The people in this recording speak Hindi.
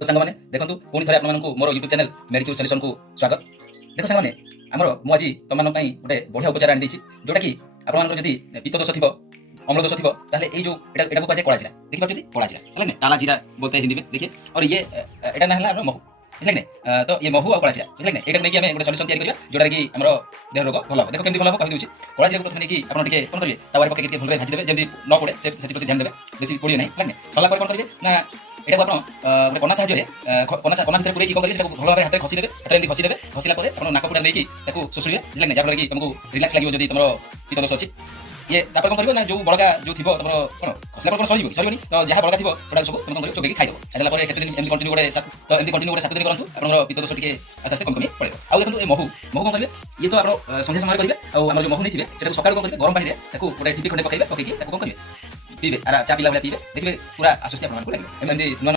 तो सांग मैंने देखो पुणी थे आपको मोर यूट्यूब चैनल मेडिक्योर सल्यूशन को स्वागत। देखो सांग मैंने आमर मुझे तुम गोटे बढ़िया उपचार आनी जोटा कि आपंकर जब पित्त दोष थी अम्ल दोष थी ताहले ये जो एटा को कहे कला जीरा देखि पाछी कला जीरा है टाला जीरा बोलते हिंदी में देखिए। और ये एटा ना है महू बुझल कि तो ये महू और कला जीरा बुझल कि एटा नहीं गोटे सल्यूशन तैयारी करबा जोटा कि हमर देह रोग भल हो। देखो केमती भल हो कहि दूची कला जीरा को प्रथम नहीं आपन टिके कोन करिवे तावारे पके टिके भलरे भाजी देबे जेमती न पड़े से प्रति ध्यान देबे बेसी पड़ियो नहीं बुझल सला पर कोन करिवे ना एटा को आपन गोटे कना साहाय्य कना भीतर पुरै कि कोन करिवे सेटा भल भाबे हाथ खसी देबे हाथ एमती खसी देबे खसिला पर आपन नाक पुडा नै कि ताकू सुसुलिए बुझल कि जाफल कि तुमको रिलैक्स लागियो जदी तुमरो पित्त दोष अछि ये तापर कोन करिवो ना जो बड़का जो थिबो तुमरो कोन खसला पर सरीबो सरीबोनी तो जहा बड़का थिबो सेटा सब तुम कोन करिवो चोबेकी खाइ देबो खाइला पर केते दिन एमती कंटिन्यू गोटे तो एमती कंटिन्यू गोटे 7 दिन करंतु आपनरो पित्त दोष टिके आस्ते आस्ते कम कमी पड़ेबो। आ देखंतु ए महू महू कोन करिवे ये तो आपन संध्या समय करिवे आ हमर जो महू नै थिबे सेटा सकाळ कोन करिवे गरम पानी रे ताकू गोटे टिपी खंडे पकाइबे पकेकी ताकू कोन करिवे पीबे आरा चा पिला वाला पीबे देखिबे पूरा आश्वस्ति आपन को लागबे एमंदी